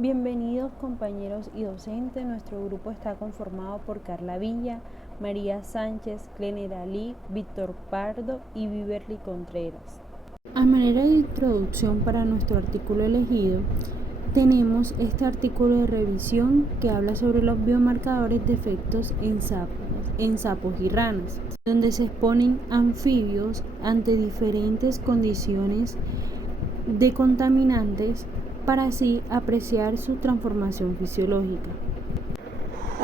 Bienvenidos compañeros y docentes. Nuestro grupo está conformado por Carla Villa, María Sánchez, Clener Ali, Víctor Pardo y Viverly Contreras. A manera de introducción para nuestro artículo elegido, tenemos este artículo de revisión que habla sobre los biomarcadores de efectos en sapos y ranas, donde se exponen anfibios ante diferentes condiciones de contaminantes para así apreciar su transformación fisiológica.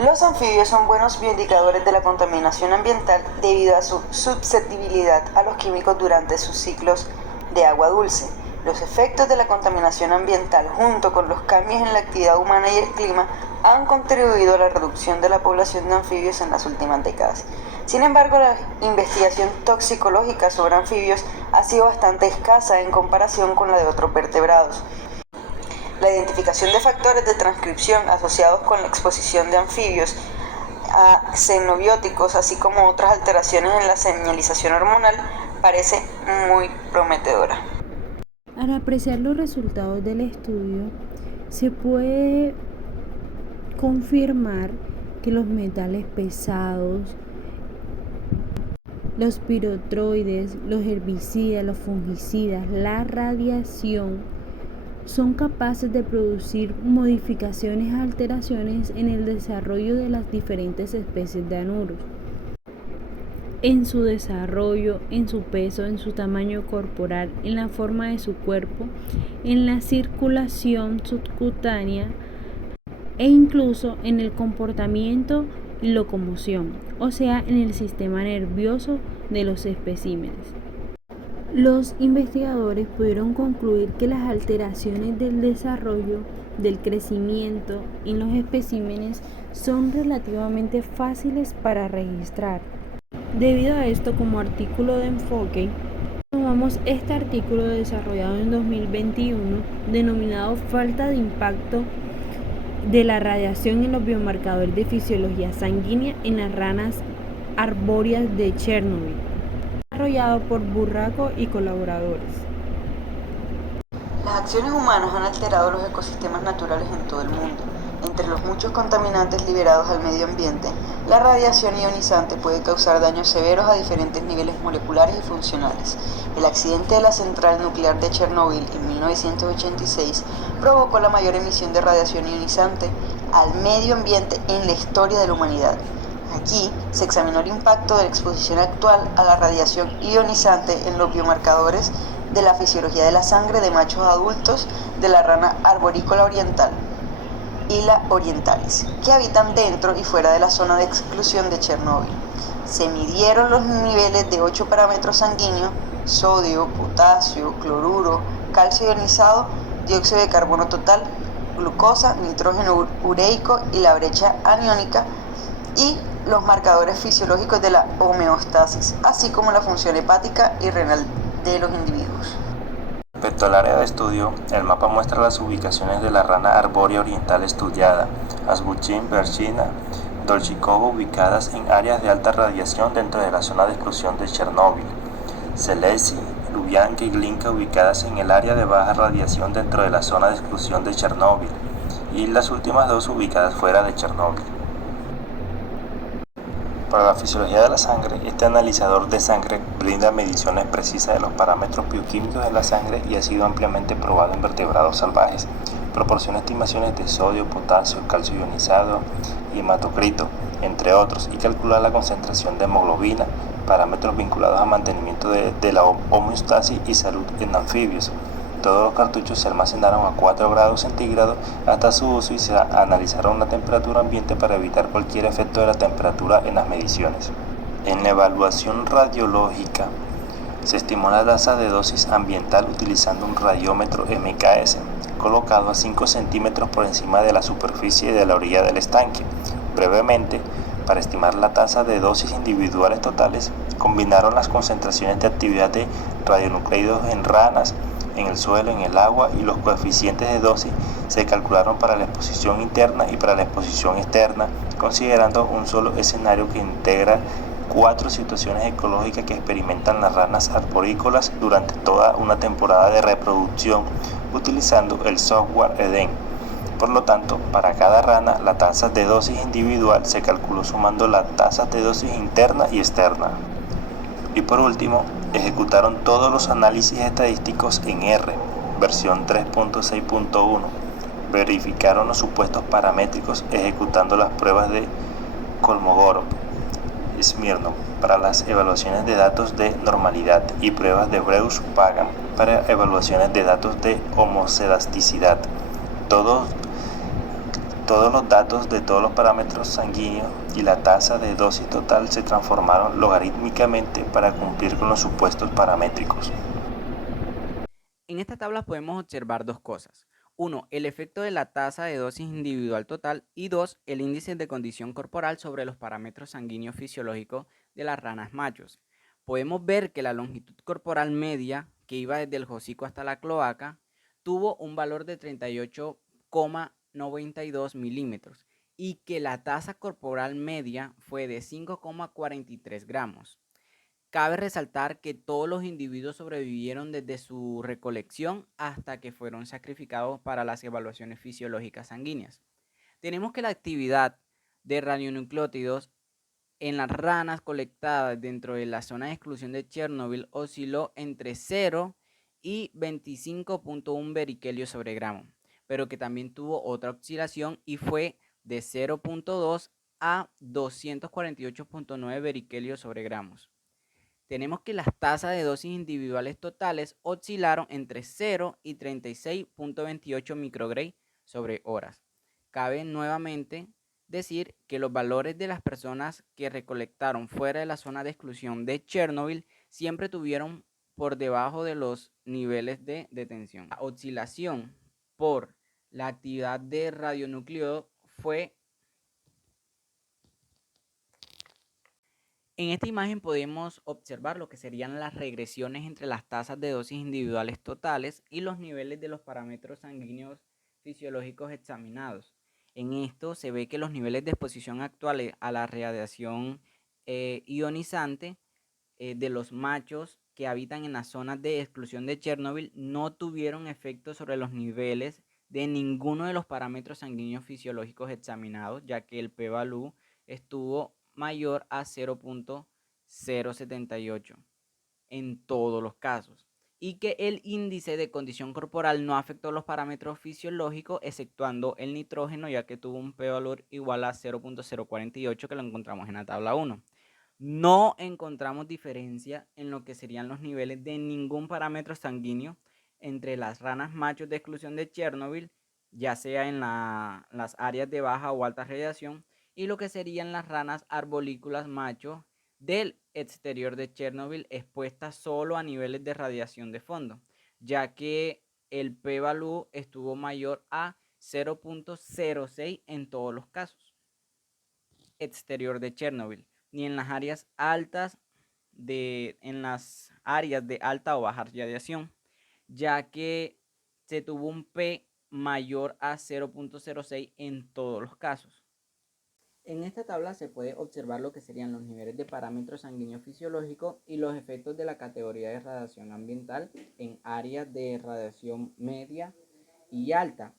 Los anfibios son buenos bioindicadores de la contaminación ambiental debido a su susceptibilidad a los químicos durante sus ciclos de agua dulce. Los efectos de la contaminación ambiental junto con los cambios en la actividad humana y el clima han contribuido a la reducción de la población de anfibios en las últimas décadas. Sin embargo, la investigación toxicológica sobre anfibios ha sido bastante escasa en comparación con la de otros vertebrados. La identificación de factores de transcripción asociados con la exposición de anfibios a xenobióticos, así como otras alteraciones en la señalización hormonal, parece muy prometedora. Al apreciar los resultados del estudio, se puede confirmar que los metales pesados, los piretroides, los herbicidas, los fungicidas, la radiación, son capaces de producir modificaciones y alteraciones en el desarrollo de las diferentes especies de anuros, en su desarrollo, en su peso, en su tamaño corporal, en la forma de su cuerpo, en la circulación subcutánea e incluso en el comportamiento y locomoción, o sea, en el sistema nervioso de los especímenes. Los investigadores pudieron concluir que las alteraciones del desarrollo, del crecimiento en los especímenes son relativamente fáciles para registrar. Debido a esto, como artículo de enfoque, tomamos este artículo desarrollado en 2021 denominado Falta de impacto de la radiación en los biomarcadores de fisiología sanguínea en las ranas arbóreas de Chernobyl, desarrollado por Burraco y colaboradores. Las acciones humanas han alterado los ecosistemas naturales en todo el mundo. Entre los muchos contaminantes liberados al medio ambiente, la radiación ionizante puede causar daños severos a diferentes niveles moleculares y funcionales. El accidente de la central nuclear de Chernobyl en 1986 provocó la mayor emisión de radiación ionizante al medio ambiente en la historia de la humanidad. Aquí se examinó el impacto de la exposición actual a la radiación ionizante en los biomarcadores de la fisiología de la sangre de machos adultos de la rana arborícola oriental, Hyla orientalis, que habitan dentro y fuera de la zona de exclusión de Chernobyl. Se midieron los niveles de 8 parámetros sanguíneos: sodio, potasio, cloruro, calcio ionizado, dióxido de carbono total, glucosa, nitrógeno ureico y la brecha aniónica, y los marcadores fisiológicos de la homeostasis, así como la función hepática y renal de los individuos. Respecto al área de estudio, el mapa muestra las ubicaciones de la rana arbórea oriental estudiada, Asbuchin, Berchina, Dolchikov, ubicadas en áreas de alta radiación dentro de la zona de exclusión de Chernóbil, Selesi, Lubyanka y Glinka, ubicadas en el área de baja radiación dentro de la zona de exclusión de Chernóbil, y las últimas dos ubicadas fuera de Chernóbil. Para la fisiología de la sangre, este analizador de sangre brinda mediciones precisas de los parámetros bioquímicos de la sangre y ha sido ampliamente probado en vertebrados salvajes. Proporciona estimaciones de sodio, potasio, calcio ionizado y hematocrito, entre otros, y calcula la concentración de hemoglobina, parámetros vinculados al mantenimiento de la homeostasis y salud en anfibios. Todos los cartuchos se almacenaron a 4 grados centígrados hasta su uso y se analizaron la temperatura ambiente para evitar cualquier efecto de la temperatura en las mediciones. En la evaluación radiológica se estimó la tasa de dosis ambiental utilizando un radiómetro MKS colocado a 5 centímetros por encima de la superficie de la orilla del estanque. Brevemente, para estimar la tasa de dosis individuales totales, combinaron las concentraciones de actividad de radionucleidos en ranas, en el suelo, en el agua, y los coeficientes de dosis se calcularon para la exposición interna y para la exposición externa, considerando un solo escenario que integra 4 situaciones ecológicas que experimentan las ranas arborícolas durante toda una temporada de reproducción utilizando el software EDEN. por lo tanto, para cada rana, la tasa de dosis individual se calculó sumando las tasas de dosis interna y externa. Y por último, ejecutaron todos los análisis estadísticos en R, versión 3.6.1. Verificaron los supuestos paramétricos ejecutando las pruebas de Kolmogorov, Smirnov para las evaluaciones de datos de normalidad y pruebas de Breusch-Pagan para evaluaciones de datos de homocedasticidad. Todos los datos de todos los parámetros sanguíneos y la tasa de dosis total se transformaron logarítmicamente para cumplir con los supuestos paramétricos. En esta tabla podemos observar dos cosas. 1. El efecto de la tasa de dosis individual total y 2. El índice de condición corporal sobre los parámetros sanguíneos fisiológicos de las ranas machos. Podemos ver que la longitud corporal media, que iba desde el hocico hasta la cloaca, tuvo un valor de 38,92 milímetros y que la tasa corporal media fue de 5,43 gramos. Cabe resaltar que todos los individuos sobrevivieron desde su recolección hasta que fueron sacrificados para las evaluaciones fisiológicas sanguíneas. Tenemos que la actividad de radionucleótidos en las ranas colectadas dentro de la zona de exclusión de Chernobyl osciló entre 0 y 25.1 beriquelios sobre gramo, pero que también tuvo otra oscilación y fue de 0.2 a 248.9 beriquelios sobre gramos. Tenemos que las tasas de dosis individuales totales oscilaron entre 0 y 36.28 microgray sobre horas. Cabe nuevamente decir que los valores de las personas que recolectaron fuera de la zona de exclusión de Chernobyl siempre tuvieron por debajo de los niveles de detención. La oscilación por la actividad de radionuclídeo fue. En esta imagen podemos observar lo que serían las regresiones entre las tasas de dosis individuales totales y los niveles de los parámetros sanguíneos fisiológicos examinados. En esto se ve que los niveles de exposición actuales a la radiación ionizante de los machos que habitan en las zonas de exclusión de Chernobyl no tuvieron efecto sobre los niveles de ninguno de los parámetros sanguíneos fisiológicos examinados, ya que el p-value estuvo mayor a 0.078 en todos los casos, y que el índice de condición corporal no afectó los parámetros fisiológicos exceptuando el nitrógeno, ya que tuvo un p-valor igual a 0.048 que lo encontramos en la tabla 1. No encontramos diferencia en lo que serían los niveles de ningún parámetro sanguíneo entre las ranas machos de exclusión de Chernobyl, ya sea en las áreas de baja o alta radiación, y lo que serían las ranas arbolícolas machos del exterior de Chernobyl expuestas solo a niveles de radiación de fondo, ya que el p-value estuvo mayor a 0.06 en todos los casos. Exterior de Chernobyl, ni en las áreas altas en las áreas de alta o baja radiación, ya que se tuvo un p mayor a 0.06 en todos los casos. En esta tabla se puede observar lo que serían los niveles de parámetros sanguíneos fisiológicos y los efectos de la categoría de radiación ambiental en áreas de radiación media y alta.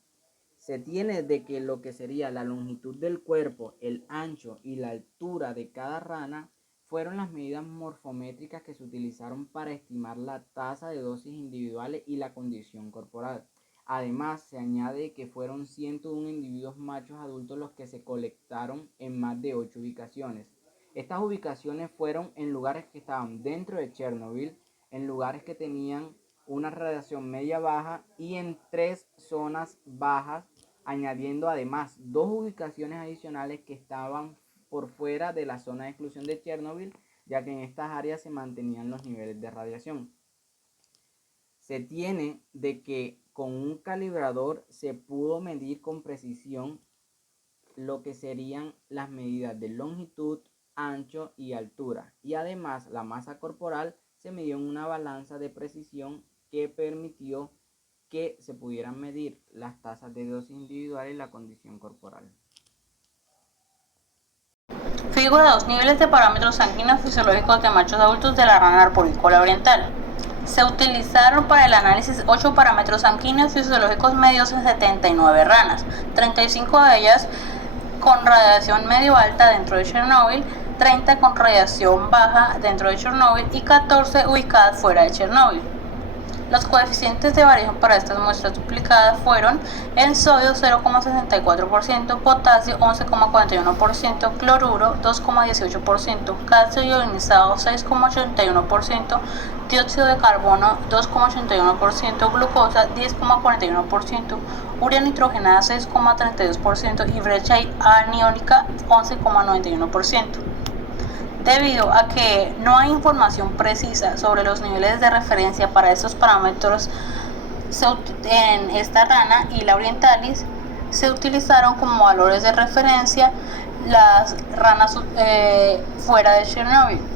Se tiene de que lo que sería la longitud del cuerpo, el ancho y la altura de cada rana fueron las medidas morfométricas que se utilizaron para estimar la tasa de dosis individuales y la condición corporal. Además, se añade que fueron 101 individuos machos adultos los que se colectaron en más de 8 ubicaciones. Estas ubicaciones fueron en lugares que estaban dentro de Chernobyl, en lugares que tenían una radiación media baja y en 3 zonas bajas, añadiendo además 2 ubicaciones adicionales que estaban por fuera de la zona de exclusión de Chernobyl, ya que en estas áreas se mantenían los niveles de radiación. Se tiene de que con un calibrador se pudo medir con precisión lo que serían las medidas de longitud, ancho y altura, y además la masa corporal se midió en una balanza de precisión que permitió que se pudieran medir las tasas de dosis individual y la condición corporal. Figura 2. Niveles de parámetros sanguíneos fisiológicos de machos adultos de la rana arborícola oriental. Se utilizaron para el análisis 8 parámetros sanguíneos fisiológicos medios en 79 ranas, 35 de ellas con radiación medio-alta dentro de Chernóbil, 30 con radiación baja dentro de Chernóbil y 14 ubicadas fuera de Chernóbil. Los coeficientes de variación para estas muestras duplicadas fueron el sodio 0,64%, potasio 11,41%, cloruro 2,18%, calcio ionizado 6,81%, dióxido de carbono 2,81%, glucosa 10,41%, urea nitrogenada 6,32% y brecha aniónica 11,91%. Debido a que no hay información precisa sobre los niveles de referencia para estos parámetros en esta rana y la orientalis, se utilizaron como valores de referencia las ranas fuera de Chernóbil.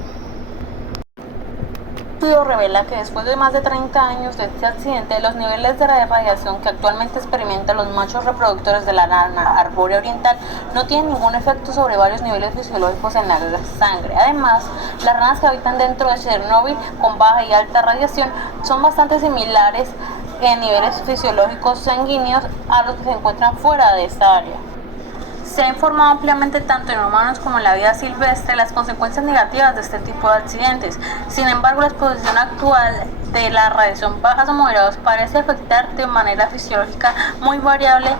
El estudio revela que después de más de 30 años de este accidente, los niveles de radiación que actualmente experimentan los machos reproductores de la rana arbórea oriental no tienen ningún efecto sobre varios niveles fisiológicos en la sangre. Además, las ranas que habitan dentro de Chernóbil con baja y alta radiación son bastante similares en niveles fisiológicos sanguíneos a los que se encuentran fuera de esta área. Se ha informado ampliamente tanto en humanos como en la vida silvestre las consecuencias negativas de este tipo de accidentes. Sin embargo, la exposición actual de la radiación bajas o moderados parece afectar de manera fisiológica muy variable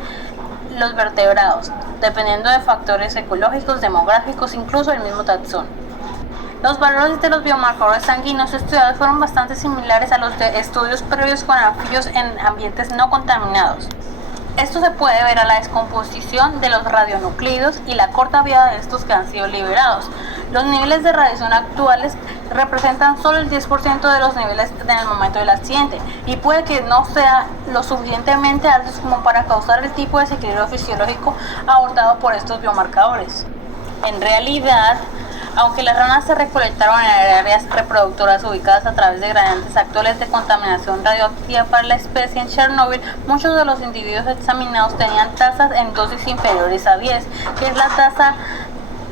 los vertebrados, dependiendo de factores ecológicos, demográficos, incluso el mismo taxón. Los valores de los biomarcadores sanguíneos estudiados fueron bastante similares a los de estudios previos con anfibios en ambientes no contaminados. Esto se puede ver a la descomposición de los radionuclidos y la corta vida de estos que han sido liberados. Los niveles de radiación actuales representan solo el 10% de los niveles en el momento del accidente y puede que no sea lo suficientemente altos como para causar el tipo de desequilibrio fisiológico abordado por estos biomarcadores. En realidad, aunque las ranas se recolectaron en áreas reproductoras ubicadas a través de gradientes actuales de contaminación radioactiva para la especie en Chernóbil, muchos de los individuos examinados tenían tasas en dosis inferiores a 10, que es la tasa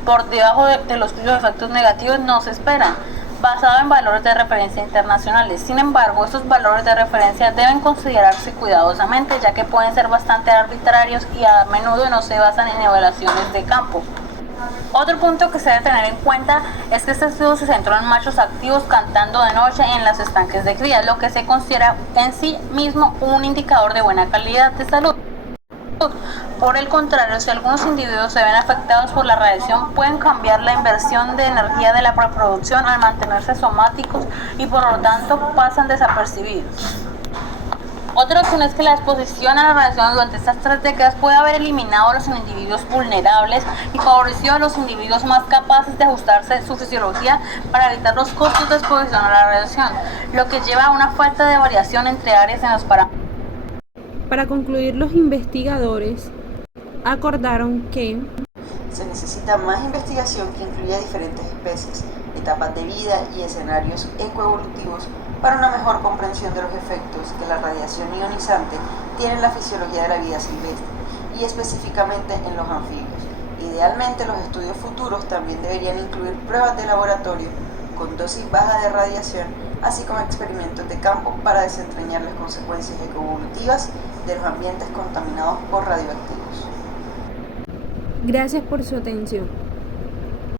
por debajo de los cuyos efectos negativos no se esperan, basado en valores de referencia internacionales. Sin embargo, estos valores de referencia deben considerarse cuidadosamente, ya que pueden ser bastante arbitrarios y a menudo no se basan en evaluaciones de campo. Otro punto que se debe tener en cuenta es que este estudio se centró en machos activos cantando de noche en los estanques de cría, lo que se considera en sí mismo un indicador de buena calidad de salud. Por el contrario, si algunos individuos se ven afectados por la radiación, pueden cambiar la inversión de energía de la reproducción al mantenerse somáticos y por lo tanto pasan desapercibidos. Otra opción es que la exposición a la radiación durante estas 3 décadas puede haber eliminado a los individuos vulnerables y favorecido a los individuos más capaces de ajustarse su fisiología para evitar los costos de exposición a la radiación, lo que lleva a una falta de variación entre áreas en los parámetros. Para concluir, los investigadores acordaron que se necesita más investigación que incluya diferentes especies, etapas de vida y escenarios ecoevolutivos para una mejor comprensión de los efectos que la radiación ionizante tiene en la fisiología de la vida silvestre y específicamente en los anfibios. Idealmente, los estudios futuros también deberían incluir pruebas de laboratorio con dosis baja de radiación, así como experimentos de campo para desentrañar las consecuencias ecoevolutivas de los ambientes contaminados por radioactivos. gracias por su atención.